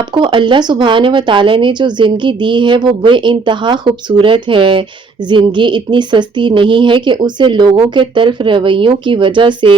آپ کو اللہ سبحانہ و تعالیٰ نے جو زندگی دی ہے وہ بے انتہا خوبصورت ہے۔ زندگی اتنی سستی نہیں ہے کہ اسے لوگوں کے تلخ رویوں کی وجہ سے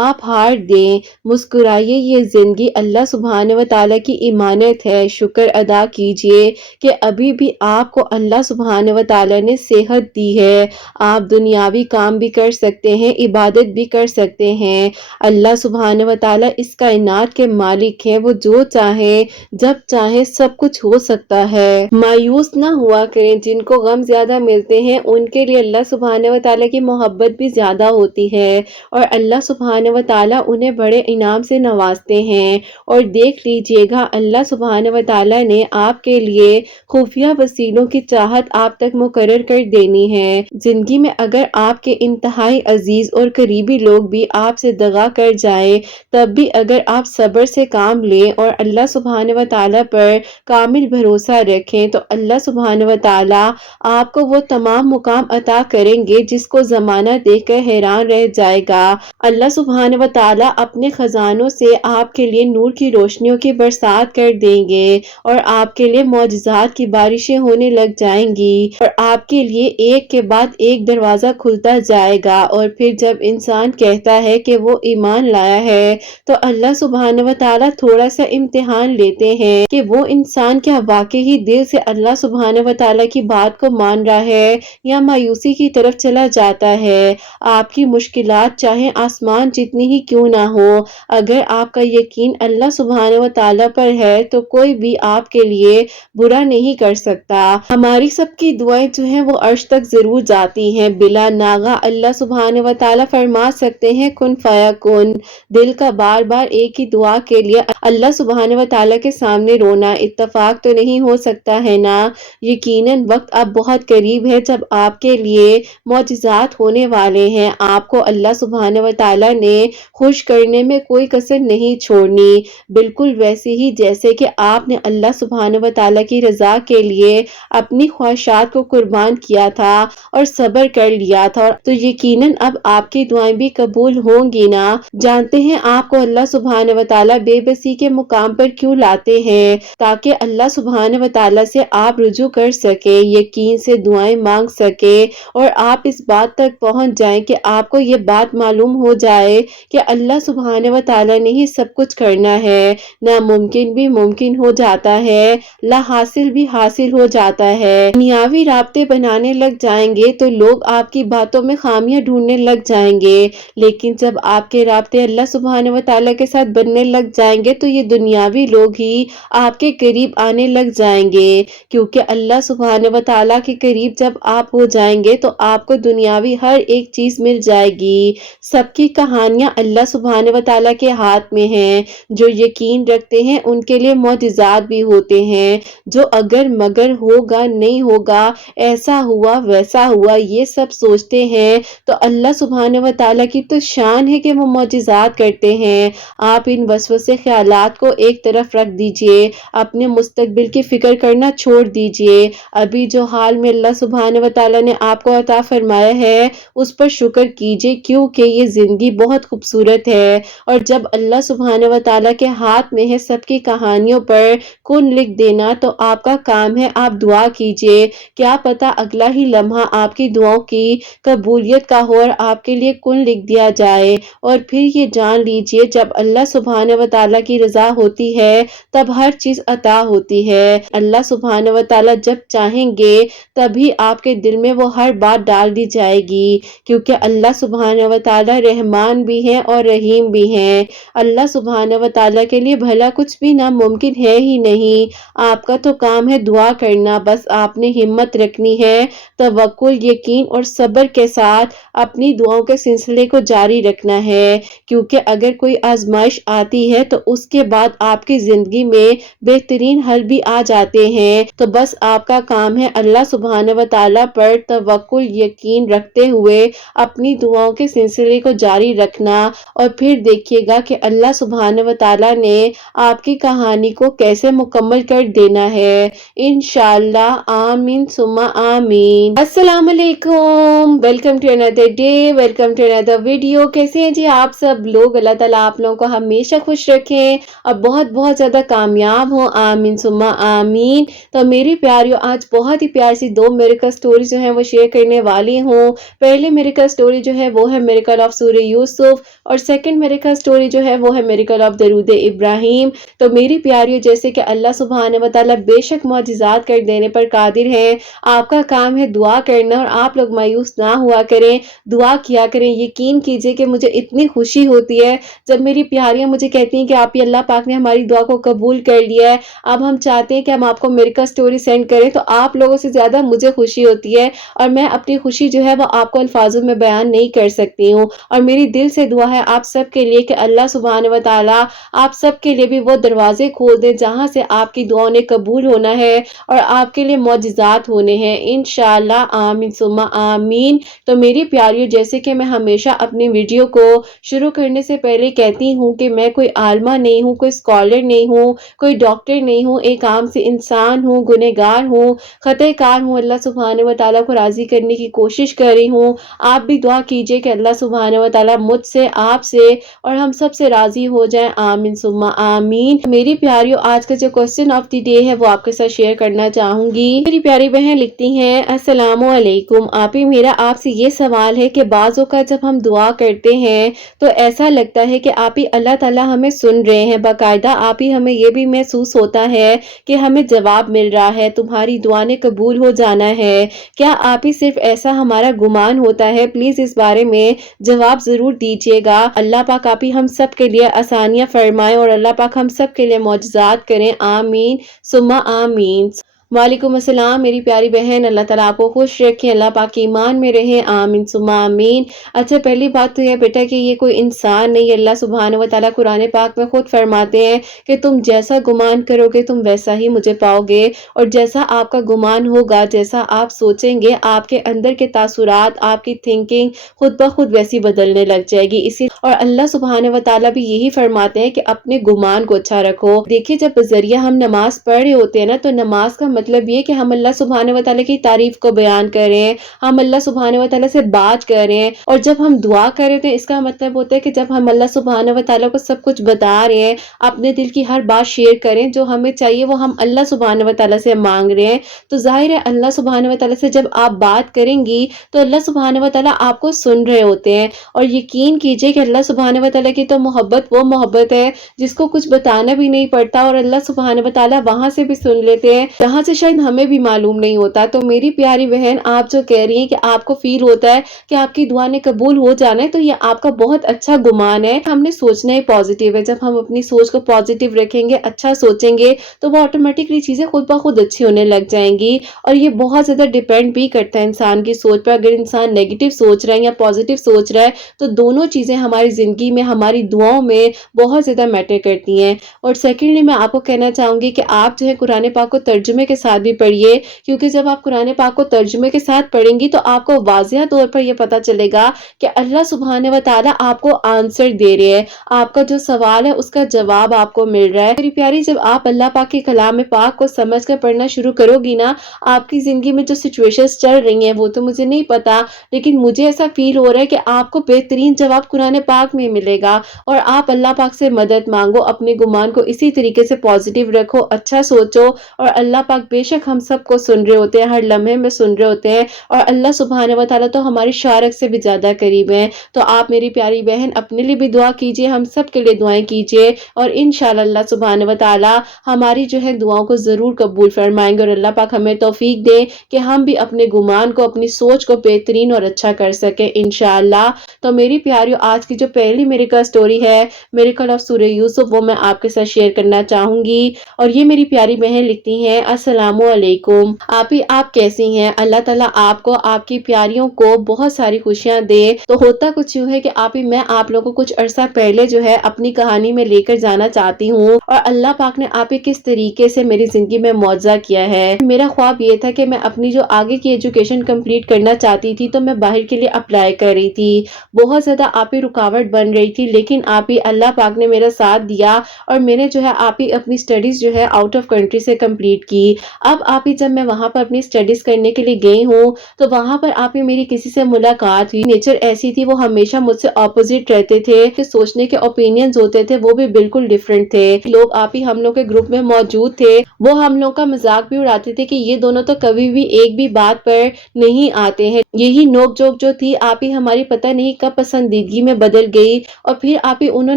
آپ ہار دیں۔ مسکرائیے، یہ زندگی اللہ سبحانہ و تعالیٰ کی امانت ہے۔ شکر ادا کیجئے کہ ابھی بھی آپ کو اللہ سبحانہ و تعالیٰ نے صحت دی ہے۔ آپ دنیاوی کام بھی کر سکتے ہیں، عبادت بھی کر سکتے ہیں۔ اللہ سبحانہ و تعالیٰ اس کائنات کے مالک ہیں، وہ جو چاہیں جب چاہیں سب کچھ ہو سکتا ہے۔ مایوس نہ ہوا کریں، جن کو غم زیادہ ملتے ہیں ان کے لیے اللہ سبحانہ و تعالیٰ کی محبت بھی زیادہ ہوتی ہے، اور اللہ سبحانہ و تعالیٰ انہیں بڑے انعام سے نوازتے ہیں۔ اور دیکھ لیجئے گا، اللہ سبحانہ و تعالیٰ نے آپ کے لیے خفیہ وسیلوں کی چاہت آپ تک مقرر کر دینی ہے۔ زندگی میں اگر آپ کے انتہائی عزیز اور قریبی لوگ بھی آپ سے دغا کر جائیں، تب بھی اگر آپ صبر سے کام لیں اور اللہ سبحانہ و تعالیٰ پر کامل بھروسہ رکھیں تو اللہ سبحانہ و تعالیٰ آپ کو وہ تمام مقام عطا کریں گے جس کو زمانہ دیکھ کر حیران رہ جائے گا۔ اللہ سبحانہ و تعالیٰ اپنے خزانوں سے آپ کے لیے نور کی روشنیوں کی برسات کر دیں گے، اور آپ کے لیے معجزات کی بارشیں ہونے لگ جائیں گی، اور آپ کے لیے ایک کے بعد ایک دروازہ کھلتا جائے گا۔ اور پھر جب انسان کہتا ہے کہ وہ ایمان لایا ہے تو اللہ سبحانہ و تعالیٰ تھوڑا سا امتحان لیتے ہیں کہ وہ انسان کیا واقعی دل سے اللہ سبحانہ و تعالیٰ کی بات کو مان رہا ہے یا مایوسی کی طرف چلا جاتا ہے۔ آپ کی مشکلات چاہے آسمان جتنی ہی کیوں نہ ہو، اگر آپ کا یقین اللہ سبحانہ و تعالیٰ پر ہے تو کوئی بھی آپ کے لیے برا نہیں کر سکتا۔ ہماری سب کی دعائیں جو ہیں وہ عرش تک ضرور جاتی ہیں۔ بلا ناغہ اللہ سبحانہ و تعالیٰ فرما سکتے ہیں کن فیکن۔ دل کا بار بار ایک ہی دعا کے لیے اللہ سبحانہ و تعالیٰ کے سامنے رونا اتفاق تو نہیں ہو سکتا ہے نا؟ یقیناً وقت اب بہت قریب ہے جب آپ کے لیے معجزات ہونے والے ہیں۔ آپ کو اللہ سبحانہ و تعالیٰ نے خوش کرنے میں کوئی کسر نہیں چھوڑنی، بالکل ویسے ہی جیسے کہ آپ نے اللہ سبحانہ و تعالیٰ کی رضا کے لیے اپنی خواہشات کو قربان کیا تھا اور صبر کر لیا تھا، تو یقیناً اب آپ کی دعائیں بھی قبول ہوں گی نا؟ جانتے ہیں آپ کو اللہ سبحانہ و تعالیٰ بے بسی کے مقام پر کیوں لاتے ہیں؟ تاکہ اللہ سبحانہ و تعالیٰ سے آپ رجوع کر سکیں، یقین سے دعائیں مانگ سکیں، اور آپ اس بات تک پہنچ جائیں کہ آپ کو یہ بات معلوم ہو جائے کہ اللہ سبحانہ و تعالیٰ نے ہی سب کچھ کرنا ہے۔ ناممکن بھی ممکن ہو جاتا ہے، لا حاصل بھی حاصل ہو جاتا ہے۔ دنیاوی رابطے بنانے لگ جائیں گے تو لوگ آپ کی باتوں میں خامیاں ڈھونڈنے لگ جائیں گے، لیکن جب آپ کے رابطے اللہ سبحانہ و تعالیٰ کے ساتھ بننے لگ جائیں گے تو یہ دنیاوی لوگ ہی آپ کے قریب آنے لگ جائیں گے، کیونکہ اللہ سبحانہ و تعالیٰ کے قریب جب آپ ہو جائیں گے تو آپ کو دنیاوی ہر ایک چیز مل جائے گی۔ سب کی کہانیاں اللہ سبحانہ و تعالیٰ کے ہاتھ میں ہیں۔ جو یقین رکھتے ہیں ان کے لیے معجزات بھی ہوتے ہیں، جو اگر مگر ہوگا نہیں ہوگا، ایسا ہوا ویسا ہوا یہ سب سوچتے ہیں، تو اللہ سبحانہ و تعالیٰ کی تو شان ہے کہ وہ معجزات کرتے ہیں۔ آپ ان وسوسے خیالات کو ایک طرف رکھ دیجئے، اپنے مستقبل کی فکر کرنا چھوڑ دیجئے۔ ابھی جو حال میں اللہ سبحانہ و تعالیٰ نے آپ کو عطا فرمایا ہے اس پر شکر کیجئے، کیونکہ یہ زندگی بہت خوبصورت ہے، اور جب اللہ سبحانہ و تعالیٰ کے ہاتھ میں ہے سب کی کہانیوں پر کن لکھ دینا، تو آپ کا کام ہے آپ دعا کیجئے، کیا پتہ اگلا ہی لمحہ آپ کی دعاؤں کی قبولیت کا ہو اور آپ کے لیے کن لکھ دیا جائے۔ اور پھر یہ جان لیجئے جب اللہ سبحانہ و تعالیٰ کی رضا ہوتی ہے تب ہر چیز عطا ہوتی ہے۔ اللہ سبحانہ و تعالیٰ جب چاہیں گے تبھی آپ کے دل میں وہ ہر بات ڈال دی جائے گی، کیونکہ اللہ سبحانہ و تعالیٰ رحمان بھی ہیں اور رحیم بھی ہیں۔ اللہ سبحانہ و تعالیٰ کے لیے بھلا کچھ بھی ناممکن ہے ہی نہیں۔ آپ کا تو کام ہے دعا کرنا، بس آپ نے ہمت رکھنی ہے، توکل، یقین اور صبر کے ساتھ اپنی دعاؤں کے سلسلے کو جاری رکھنا ہے، کیونکہ اگر کوئی آزمائش آتی ہے تو اس کے بعد آپ کی زندگی میں بہترین حل بھی آ جاتے ہیں۔ تو بس آپ کا کام ہے اللہ سبحانہ و تعالیٰ پر توکل، یقین رکھتے ہوئے اپنی دعاؤں کے سلسلے کو جاری رکھنا اور پھر دیکھیے گا کہ اللہ سبحانہ و تعالیٰ نے آپ کی کہانی کو کیسے مکمل کر دینا ہے انشاءاللہ۔ آمین ثم آمین۔ السلام علیکم، welcome to another day, welcome to another video. کیسے ہیں جی آپ سب لوگ؟ اللہ تعالیٰ آپ لوگوں کو ہمیشہ خوش رکھیں اور بہت بہت زیادہ کامیاب ہوں، آمین ثم آمین۔ تو میری پیاریوں، آج بہت ہی پیار سی 2 میریکل سٹوری جو ہیں وہ شیئر کرنے والی ہوں۔ پہلی میریکل سٹوری جو ہے وہ ہے میریکل آف سورہ یوسف، اور سیکنڈ میریکل سٹوری جو ہے وہ ہے میریکل آف درود ابراہیم۔ تو میری پیاریوں، جیسے کہ اللہ سبحانہ و تعالیٰ بے شک معجزات کر دینے پر قادر ہے، آپ کا کام ہے دعا کرنا، اور آپ لوگ مایوس نہ ہوا کریں، دعا کیا کریں۔ یقین کیجئے کہ مجھے اتنی خوشی ہوتی ہے جب میری پیاریاں مجھے کہتی ہیں کہ آپ ہی اللہ پاک نے ہماری دعا کو قبول کر لیا ہے، اب ہم چاہتے ہیں کہ ہم آپ کو میریکل سٹوری سینڈ کریں۔ تو آپ لوگوں سے زیادہ مجھے خوشی ہوتی ہے، اور میں اپنی خوشی جو ہے وہ آپ کو الفاظوں میں بیان نہیں کر سکتی ہوں، اور میری دل سے دعا ہے آپ سب کے لیے کہ اللہ سبحانہ و تعالیٰ آپ سب کے لیے بھی وہ دروازے کھول دے جہاں سے آپ کی دعاؤں نے قبول ہونا ہے اور آپ کے لیے معجزات ہونے ہیں انشاءاللہ، آمین ثم آمین۔ تو میری پیاریوں، جیسے کہ میں ہمیشہ اپنی ویڈیو کو شروع کرنے سے پہلے کہتی ہوں کہ میں کوئی عالمہ نہیں ہوں، کوئی اسکالر نہیں ہوں، کوئی ڈاکٹر نہیں ہوں، ایک عام سے انسان ہوں، گنہگار ہوں، خطا کار ہوں، اللہ سبحانہ و تعالیٰ کو راضی کرنے کی کوشش کر رہی ہوں۔ آپ بھی دعا کیجئے کہ اللہ سبحانہ و تعالیٰ مجھ سے، آپ سے اور ہم سب سے راضی ہو جائیں، آمین ثم آمین۔ میری پیاریوں، آج کا جو کوسچن آف دی ڈے ہے وہ آپ کے ساتھ شیئر کرنا چاہوں گی۔ میری پیاری بہن لکھتی ہیں، السلام علیکم آپی، میرا آپ سے یہ سوال ہے کہ بعض اوقات جب ہم دعا کرتے ہیں تو ایسا لگتا ہے کہ آپ ہی اللہ تعالیٰ ہمیں سن رہے ہیں، باقاعدہ آپ ہی ہمیں یہ بھی محسوس ہوتا ہے کہ ہمیں جواب مل رہا ہے، تمہاری دعا نے قبول ہو جانا ہے۔ کیا آپ ہی صرف ایسا ہمارا گمان ہوتا ہے؟ پلیز اس بارے میں جواب ضرور دیجیے گا۔ اللہ پاک آپ ہی ہم سب کے لیے آسانیاں فرمائیں اور اللہ پاک ہم سب کے لیے معجزات کریں، آمین ثم آمین۔ وعلیکم السلام میری پیاری بہن، اللہ تعالیٰ آپ کو خوش رکھیں، اللہ پاک ایمان میں رہیں، آمین ثم آمین۔ اچھا، پہلی بات تو یہ بیٹا کہ یہ کوئی انسان نہیں، اللہ سبحانہ و تعالیٰ قرآن پاک میں خود فرماتے ہیں کہ تم جیسا گمان کرو گے تم ویسا ہی مجھے پاؤ گے، اور جیسا آپ کا گمان ہوگا، جیسا آپ سوچیں گے، آپ کے اندر کے تاثرات، آپ کی تھنکنگ خود بخود ویسی بدلنے لگ جائے گی۔ اسی اور اللہ سبحانہ و تعالیٰ بھی یہی فرماتے ہیں کہ اپنے گمان کو اچھا رکھو۔ دیکھیے، جب بذریعہ ہم نماز پڑھ رہے ہوتے ہیں نا، تو نماز کا مطلب یہ کہ ہم اللہ سبحانہ و تعالیٰ کی تعریف کو بیان کریں، ہم اللہ سبحانہ و تعالیٰ سے بات کریں، اور جب ہم دعا کریں تو اس کا مطلب ہوتا ہے کہ جب ہم اللہ سبحانہ و تعالیٰ کو سب کچھ بتا رہے ہیں، اپنے دل کی ہر بات شیئر کریں، جو ہمیں چاہیے وہ ہم اللہ سبحانہ و تعالیٰ سے مانگ رہے ہیں، تو ظاہر ہے اللہ سبحانہ و تعالیٰ سے جب آپ بات کریں گی تو اللہ سبحانہ و تعالیٰ آپ کو سن رہے ہوتے ہیں۔ اور یقین کیجئے کہ اللہ سبحانہ و تعالیٰ کی تو محبت وہ محبت ہے جس کو کچھ بتانا بھی نہیں پڑتا، اور اللہ سبحانہ و تعالیٰ وہاں سے بھی سن لیتے ہیں جہاں سے شاید ہمیں بھی معلوم نہیں ہوتا۔ تو میری پیاری بہن، آپ جو کہہ رہی ہیں کہ آپ کو فیل ہوتا ہے کہ آپ کی دعا نے قبول ہو جانا ہے، تو یہ آپ کا بہت اچھا گمان ہے۔ ہم نے سوچنا ہی پازیٹیو ہے، جب ہم اپنی سوچ کو پازیٹیو رکھیں گے، اچھا سوچیں گے، تو وہ آٹومیٹکلی چیزیں خود بخود اچھی ہونے لگ جائیں گی۔ اور یہ بہت زیادہ ڈیپینڈ بھی کرتا ہے انسان کی سوچ پر۔ اگر انسان نیگیٹو سوچ رہا ہے یا پازیٹیو سوچ رہا ہے، تو دونوں چیزیں ہماری زندگی میں، ہماری دعاؤں میں بہت زیادہ میٹر کرتی ہیں۔ اور سیکنڈلی میں آپ کو کہنا چاہوں گی کہ آپ جو ہے قرآن پاک کو ترجمے کے ساتھ بھی پڑھیے، کیونکہ جب آپ قرآن پاک کو ترجمے کے ساتھ پڑھیں گی تو آپ کو واضح طور پر یہ پتا چلے گا کہ اللہ سبحانہ و تعالیٰ آپ کو آنسر دے رہے ہیں، آپ کا جو سوال ہے اس کا جواب آپ کو مل رہا ہے۔ میری پیاری، جب آپ اللہ پاک کے کلام پاک کو سمجھ کر پڑھنا شروع کرو گی نا، آپ کی زندگی میں جو سچویشنز چل رہی ہیں وہ تو مجھے نہیں پتا، لیکن مجھے ایسا فیل ہو رہا ہے کہ آپ کو بہترین جواب قرآن پاک میں ملے گا۔ اور آپ اللہ پاک سے مدد مانگو، اپنے گمان کو اسی طریقے سے پازیٹیو رکھو، اچھا سوچو، اور اللہ پاک بے شک ہم سب کو سن رہے ہوتے ہیں، ہر لمحے میں سن رہے ہوتے ہیں، اور اللہ سبحانہ و تعالیٰ تو ہماری شارک سے بھی زیادہ قریب ہیں۔ تو آپ میری پیاری بہن اپنے لیے بھی دعا کیجئے، ہم سب کے لیے دعائیں کیجئے، اور انشاءاللہ اللہ سبحانہ و تعالیٰ ہماری جو ہے دعاؤں کو ضرور قبول فرمائیں گے، اور اللہ پاک ہمیں توفیق دے کہ ہم بھی اپنے گمان کو، اپنی سوچ کو بہترین اور اچھا کر سکیں انشاءاللہ۔ تو میری پیاریوں، آج کی جو پہلی میریکل سٹوری ہے میریکل آف سورہ یوسف وہ میں آپ کے ساتھ شیئر کرنا چاہوں گی۔ اور یہ میری پیاری بہن لکھتی ہیں السلام علیکم آپ کیسی ہیں؟ اللہ تعالیٰ آپ کو آپ کی پیاریوں کو بہت ساری خوشیاں دے۔ تو ہوتا کچھ یوں ہے کہ میں آپ لوگوں کو کچھ عرصہ پہلے جو ہے اپنی کہانی میں لے کر جانا چاہتی ہوں اور اللہ پاک نے کس طریقے سے میری زندگی میں معجزہ کیا ہے۔ میرا خواب یہ تھا کہ میں اپنی جو آگے کی ایجوکیشن کمپلیٹ کرنا چاہتی تھی تو میں باہر کے لیے اپلائی کر رہی تھی، بہت زیادہ رکاوٹ بن رہی تھی، لیکن اللہ پاک نے میرا ساتھ دیا اور میں نے جو ہے اپنی سٹڈیز جو ہے آؤٹ آف کنٹری سے کمپلیٹ کی۔ اب جب میں وہاں پر اپنی سٹڈیز کرنے کے لیے گئی ہوں تو وہاں پر میری کسی سے ملاقات ہوئی، نیچر ایسی تھی وہ ہمیشہ مجھ سے اپوزٹ رہتے تھے کہ سوچنے کے اوپینینز ہوتے تھے وہ بھی بالکل ڈیفرنٹ تھے۔ لوگ ہم لوگ کے گروپ میں موجود تھے، وہ ہم لوگ کا مذاق بھی اڑاتے تھے کہ یہ دونوں تو کبھی بھی ایک بھی بات پر نہیں آتے ہیں۔ یہی نوک جوک جو تھی ہماری پتہ نہیں کب پسندیدگی میں بدل گئی اور پھر انہوں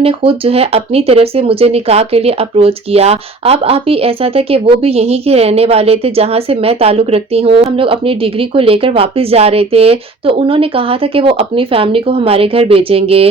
نے خود جو ہے اپنی طرف سے مجھے نکاح کے لیے اپروچ کیا۔ ایسا تھا کہ وہ بھی یہیں کے رہنے والے تھے جہاں سے میں تعلق رکھتی ہوں۔ ہم لوگ اپنی ڈگری کو لے کر واپس جا رہے تھے تو انہوں نے کہا تھا کہ وہ اپنی فیملی کو ہمارے گھر بھیجیں گے۔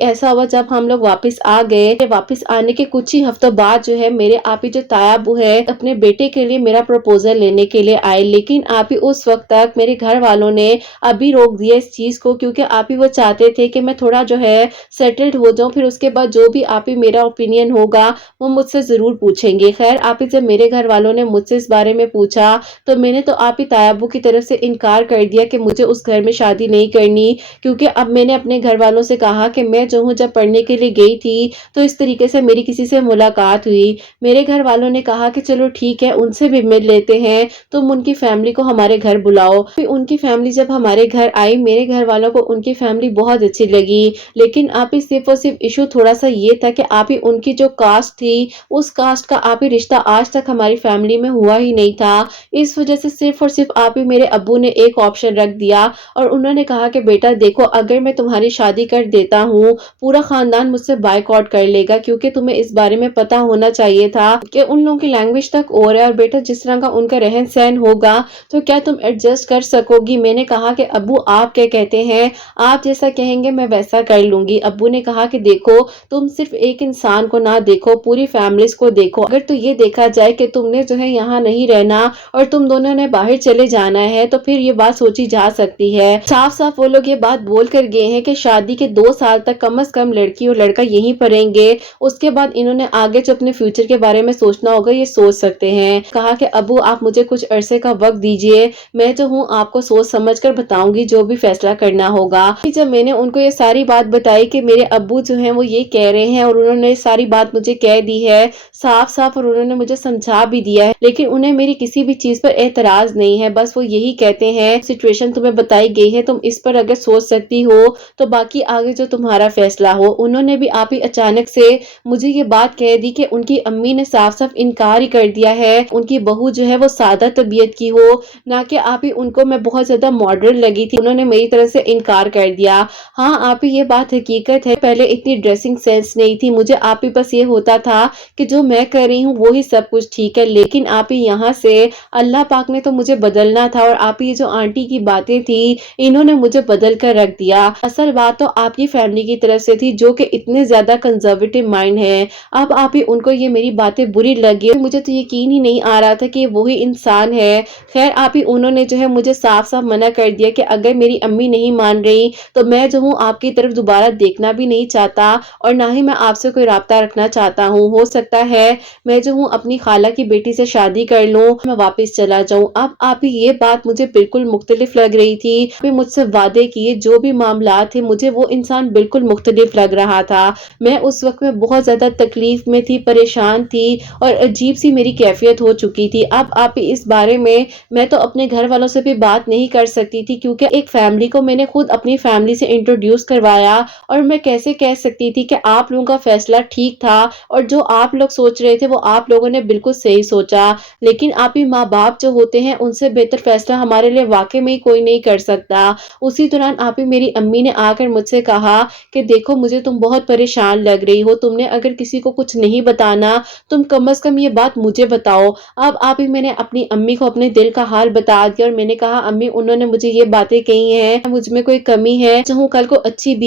ایسا ہوا جب ہم لوگ واپس آ گئے، واپس آنے کے کچھ ہی ہفتوں بعد جو ہے میرے جو تایا ابو ہے اپنے بیٹے کے لیے میرا پروپوزل لینے کے لیے آئے، لیکن اس وقت تک میرے گھر والوں نے ابھی روک دیا اس چیز کو، کیونکہ وہ چاہتے تھے کہ میں تھوڑا جو ہے سیٹلڈ ہو جاؤں، پھر اس کے بعد جو بھی میرا اوپینین ہوگا وہ مجھ سے ضرور پوچھیں گے۔ خیر جب میرے گھر والوں نے مجھ سے اس بارے میں پوچھا تو میں نے تو تایا ابو کی طرف سے انکار کر دیا کہ مجھے اس گھر میں شادی نہیں کرنی، کیونکہ میں نے اپنے گھر والوں سے کہا کہ میں جو ہوں جب پڑھنے کے لیے گئی تھی تو اس طریقے سے میری کسی سے ملاقات ہوئی۔ میرے گھر والوں نے کہا کہ چلو ٹھیک ہے ان سے بھی مل لیتے ہیں، تم ان کی فیملی کو ہمارے گھر بلاؤ۔ ان کی فیملی جب ہمارے گھر آئی میرے گھر والوں کو ان کی فیملی بہت اچھی لگی، لیکن صرف اور صرف ایشو تھوڑا سا یہ تھا کہ ان کی جو کاسٹ تھی اس کاسٹ کا رشتہ آج تک ہماری فیملی میں ہوا ہی نہیں تھا۔ اس وجہ سے صرف اور صرف میرے ابو نے ایک آپشن رکھ دیا اور انہوں نے کہا کہ بیٹا دیکھو اگر میں تمہاری شادی کر دیتا ہوں پورا خاندان مجھ سے بائیکاٹ کر لے گا، کیونکہ تمہیں اس بارے میں پتا ہونا چاہیے تھا کہ ان لوگوں کی لینگویج تک اور ہے، اور بیٹا جس طرح کا ان کا رہن سہن ہوگا تو کیا تم ایڈجسٹ کر سکو گی؟ میں نے کہا کہ ابو آپ کیا کہتے ہیں، آپ جیسا کہیں گے میں ویسا کر لوں گی۔ ابو نے کہا کہ دیکھو تم صرف ایک انسان کو نہ دیکھو، پوری فیملیز کو دیکھو، اگر تو یہ دیکھا جائے کہ تم نے جو ہے یہاں نہیں رہنا اور تم دونوں نے باہر چلے جانا ہے تو پھر یہ بات سوچی جا سکتی ہے۔ صاف صاف وہ لوگ یہ بات بول کر گئے ہیں کہ شادی کے 2 سال تک کم از کم لڑکی اور لڑکا یہیں پر رہیں گے، اس کے بعد انہوں نے آگے جو اپنے فیوچر کے بارے میں سوچنا ہوگا یہ سوچ سکتے ہیں۔ کہا کہ ابو آپ مجھے کچھ عرصے کا وقت دیجئے، میں جو ہوں آپ کو سوچ سمجھ کر بتاؤں گی جو بھی فیصلہ کرنا ہوگا۔ جب میں نے ان کو یہ ساری بات بتائی کہ میرے ابو جو ہیں وہ یہ کہہ رہے ہیں اور انہوں نے ساری بات مجھے کہہ دی ہے صاف صاف، اور انہوں نے مجھے سمجھا بھی دیا ہے، لیکن انہیں میری کسی بھی چیز پر اعتراض نہیں ہے، بس وہ یہی کہتے ہیں سچویشن تمہیں بتائی گئی ہے، تم اس پر اگر سوچ سکتی ہو تو باقی آگے جو تمہارا فیصلہ ہو۔ انہوں نے بھی اچانک سے مجھے یہ بات کہہ دی کہ ان کی امی نے صاف صاف انکار ہی کر دیا ہے ان کی بہو جو ہے وہ سادہ طبیعت کی ہو، نہ کہ ان کو میں بہت زیادہ ماڈرن لگی تھی، انہوں نے میری طرف سے انکار کر دیا۔ ہاں یہ بات حقیقت ہے، پہلے اتنی ڈریسنگ سینس نہیں تھی مجھے، بس یہ ہوتا تھا کہ جو میں کر رہی ہوں وہی سب کچھ ٹھیک ہے، لیکن یہاں سے اللہ پاک نے تو مجھے بدلنا تھا، اور یہ جو آنٹی کی باتیں تھی انہوں نے مجھے بدل کر رکھ دیا۔ اصل بات تو آپ کی فیملی کی طرف سے تھی جو کہ اتنے زیادہ کنزرویٹو مائنڈ ہے۔ اب ان کو یہ میری باتیں بری لگی، مجھے تو یقین ہی نہیں آ رہا تھا کہ وہی انسان ہے۔ خیر انہوں نے جو ہے مجھے صاف صاف منع کر دیا کہ اگر میری امی نہیں مان رہی تو میں جو ہوں آپ کی طرف دوبارہ دیکھنا بھی نہیں چاہتا اور نہ ہی میں آپ سے کوئی رابطہ رکھنا چاہتا ہوں، ہو سکتا ہے میں جو ہوں اپنی خالہ کی بیٹی سے شادی کر لوں، میں واپس چلا جاؤں۔ اب یہ بات مجھے بالکل مختلف لگ رہی تھی، مجھ سے وعدے کیے جو بھی معاملات تھے مجھے وہ انسان بالکل مختلف لگ رہا تھا۔ میں اس وقت میں بہت زیادہ تکلیف میں تھی، پریشان تھی اور عجیب سی میری کیفیت ہو چکی تھی۔ اب اس بارے میں تو اپنے گھر والوں سے بھی بات نہیں کر سکتی تھی، کیونکہ ایک فیملی کو میں نے خود اپنی فیملی سے انٹروڈیوس کروایا، اور میں کیسے کہہ سکتی تھی کہ آپ لوگوں کا فیصلہ ٹھیک تھا اور جو آپ لوگ سوچ رہے تھے وہ آپ لوگوں نے بالکل صحیح سوچا، لیکن ماں باپ جو ہوتے ہیں ان سے بہتر فیصلہ ہمارے لیے واقع میں کوئی نہیں کر سکتا۔ اسی دوران میری امی نے آ کر مجھ سے کہا کہ دیکھو مجھے تم بہت پریشان لگ رہی ہو، تم نے اگر کسی کو کچھ نہیں بتانا تم کم از کم یہ بات مجھے بتاؤ۔ اب میں نے اپنی امی کو اپنے دل کا حال بتا دیا اور میں نے کہا امی انہوں نے مجھے یہ باتیں کہی ہیں، مجھ میں کوئی کمی ہے، چاہوں کل کو اچھی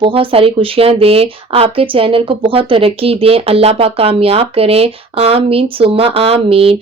بہت ساری خوشیاں دے، آپ کے چینل کو بہت ترقی دیں، اللہ پاک کامیاب کریں، آمین ثم آمین۔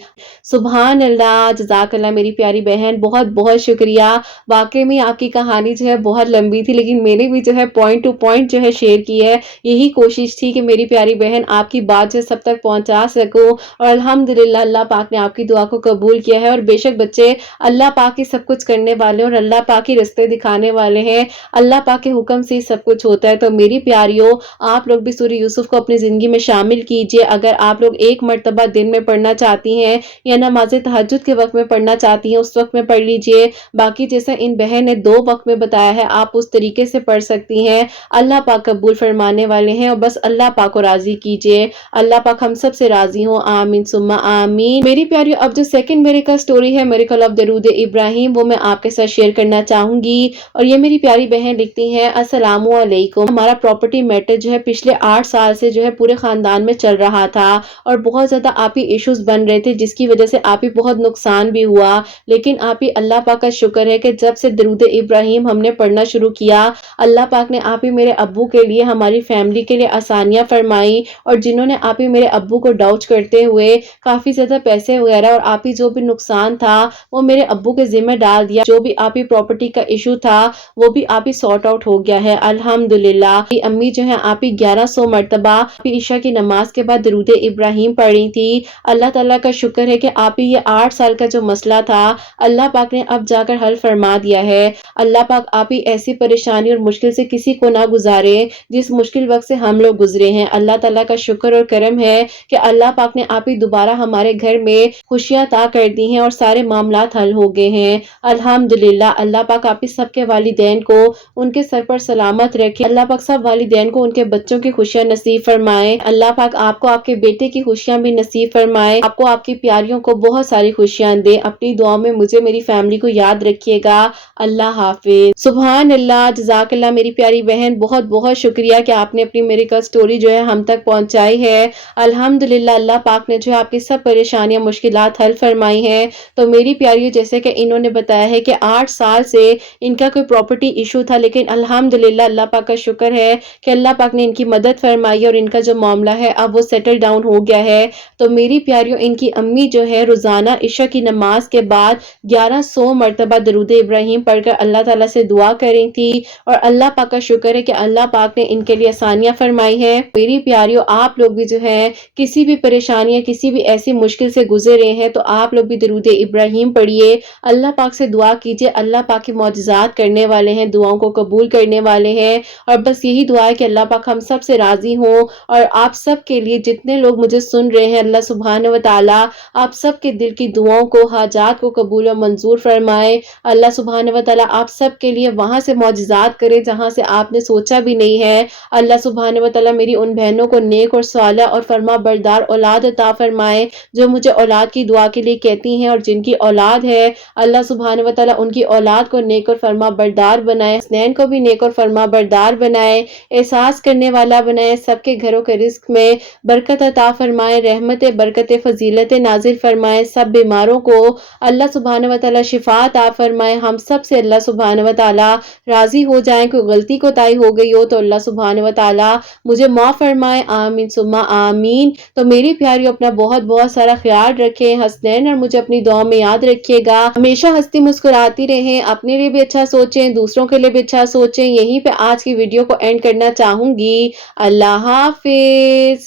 سبحان اللہ، جزاک اللہ میری پیاری بہن، بہت بہت شکریہ۔ واقعی میں آپ کی کہانی جو ہے بہت لمبی تھی، لیکن میں نے بھی جو ہے پوائنٹ ٹو پوائنٹ جو ہے شیئر کی ہے۔ یہی کوشش تھی کہ میری پیاری بہن آپ کی بات جو سب تک پہنچا سکوں، اور الحمدللہ اللہ پاک نے آپ کی دعا کو قبول کیا ہے۔ اور بے شک بچے اللہ پاک ہی سب کچھ کرنے والے اور اللہ پاک ہی رستے دکھانے والے ہیں، اللہ پاک کے حکم سے ہی سب کچھ ہوتا ہے۔ تو میری پیاریوں، آپ لوگ بھی سورہ یوسف کو اپنی زندگی میں شامل کیجئے۔ اگر آپ لوگ ایک مرتبہ دن میں پڑھنا چاہتی ہیں یا نماز تہجد کے وقت میں پڑھنا چاہتی ہیں، اس وقت میں پڑھ لیجئے۔ باقی جیسا ان بہن نے 2 وقت میں بتایا ہے، آپ اس طریقے سے پڑھ سکتی ہیں، اللہ پاک قبول فرمانے والے ہیں۔ اور بس اللہ پاک کو راضی کیجئے، اللہ پاک ہم سب سے راضی ہوں، آمین ثم آمین۔ میری پیاریوں، اب جو سیکنڈ میریکل سٹوری ہے، میریکل آف درود ابراہیم، وہ میں آپ کے ساتھ شیئر کرنا چاہوں گی۔ اور یہ میری پیاری بہن لکھتی ہیں، السلام علیکم، ہمارا پراپرٹی میٹر جو ہے پچھلے 8 سال سے جو ہے پورے خاندان میں چل رہا تھا، اور بہت زیادہ آپی ایشوز بن رہے تھے، جس کی وجہ سے آپی بہت نقصان بھی ہوا۔ لیکن آپی اللہ پاک کا شکر ہے کہ جب سے درود ابراہیم ہم نے پڑھنا شروع کیا، اللہ پاک نے آپی میرے ابو کے لیے، ہماری فیملی کے لیے آسانیاں فرمائی، اور جنہوں نے آپی میرے ابو کو ڈاؤچ کرتے ہوئے کافی زیادہ پیسے وغیرہ اور آپی جو بھی نقصان تھا وہ میرے ابو کے ذمہ ڈال دیا۔ جو بھی آپی پراپرٹی کا ایشو تھا وہ بھی آپی سارٹ آؤٹ ہو گیا ہے، الحمدللہ۔ امی جو ہے آپی 1100 مرتبہ عشاء کی نماز کے بعد درود ابراہیم پڑھی تھی۔ اللہ تعالیٰ کا شکر ہے کہ آپی یہ 8 سال کا جو مسئلہ تھا، اللہ پاک نے اب جا کر حل فرما دیا ہے۔ اللہ پاک آپی ایسی پریشانی اور مشکل سے کسی کو نہ گزارے جس مشکل وقت سے ہم لوگ گزرے ہیں۔ اللہ تعالیٰ کا شکر اور کرم ہے کہ اللہ پاک نے آپی دوبارہ ہمارے گھر میں خوشیاں عطا کر دی ہیں اور سارے معاملات حل ہو گئے ہیں، الحمدللہ۔ اللہ پاک آپی سب کے والدین کو ان کے سر پر سلامت رکھے، اللہ پاک سب والدین کو ان کے بچوں کی خوشیاں نصیب فرمائے، اللہ پاک آپ کو آپ کے بیٹے کی خوشیاں بھی نصیب فرمائے، آپ کو آپ کی پیاریوں کو بہت ساری خوشیاں دے۔ اپنی دعاؤں میں مجھے میری فیملی کو یاد رکھیے گا، اللہ حافظ۔ سبحان اللہ، جزاک اللہ میری پیاری بہن، بہت بہت شکریہ کہ آپ نے اپنی میریکل سٹوری جو ہے ہم تک پہنچائی ہے۔ الحمدللہ اللہ پاک نے جو ہے آپ کی سب پریشانیاں مشکلات حل فرمائی ہیں۔ تو میری پیاریوں، جیسے کہ انہوں نے بتایا ہے کہ 8 سال سے ان کا کوئی پراپرٹی ایشو تھا، لیکن الحمدللہ اللہ پاک کا شکر ہے کہ اللہ پاک نے ان کی مدد فرمائی اور ان کا جو معاملہ ہے اب وہ سیٹل ڈاؤن ہو گیا ہے۔ تو میری پیاریوں، ان کی امی جو ہے روزانہ عشاء کی نماز کے بعد 1100 مرتبہ درود ابراہیم پڑھ کر اللہ تعالیٰ سے دعا کریں تھی، اور اللہ پاک کا شکر ہے کہ اللہ پاک نے ان کے لیے آسانیاں فرمائی ہے۔ میری پیاریوں، آپ لوگ بھی جو ہے کسی بھی پریشانی یا کسی بھی ایسی مشکل سے گزر رہے ہیں تو آپ لوگ بھی درود ابراہیم پڑھیے، اللہ پاک سے دعا کیجئے، اللہ پاک کی معجزات کرنے والے ہیں، دعاؤں کو قبول کرنے والے ہیں۔ اور بس یہی دعا ہے کہ اللہ پاک ہم سب سے راضی ہوں، اور آپ سب کے لیے جتنے لوگ مجھے سن رہے ہیں، اللہ سبحانہ و تعالی آپ سب کے دل کی دعاؤں کو، حاجات کو قبول و منظور فرمائے۔ اللہ سبحانہ و تعالی آپ سب کے لیے وہاں سے معجزات کرے جہاں سے آپ نے سوچا بھی نہیں ہے۔ اللہ سبحانہ و تعالی میری ان بہنوں کو نیک اور صالح اور فرما بردار اولاد عطا فرمائے جو مجھے اولاد کی دعا کے لیے کہتی ہیں، اور جن کی اولاد ہے اللہ سبحانہ و تعالی ان کی اولاد کو نیک اور فرما بردار بنائے، حسنین کو بھی نیک اور فرما بردار بنائے، احساس کرنے والا بنائے، سب کے گھروں کے رزق میں برکت عطا فرمائے، رحمت برکت فضیلت نازل فرمائے، سب بیماروں کو اللہ سبحانہ و تعالی شفا عطا فرمائے۔ ہم سب سے اللہ سبحانہ و تعالی راضی ہو جائیں، کوئی غلطی کوتاہی ہو گئی ہو تو اللہ سبحانہ و تعالی مجھے معاف فرمائے، آمین ثم آمین۔ تو میری پیاریوں، اپنا بہت بہت سارا خیال رکھیں، حسنین اور مجھے اپنی دعا میں یاد رکھیے گا، ہمیشہ ہنستی مسکراتی رہیں، اپنے لیے بھی اچھا سوچیں، دوسروں کے لیے بھی اچھا سوچیں۔ یہیں پہ آج کی ویڈیو کو اینڈ کرنا چاہوں گی، اللہ حافظ۔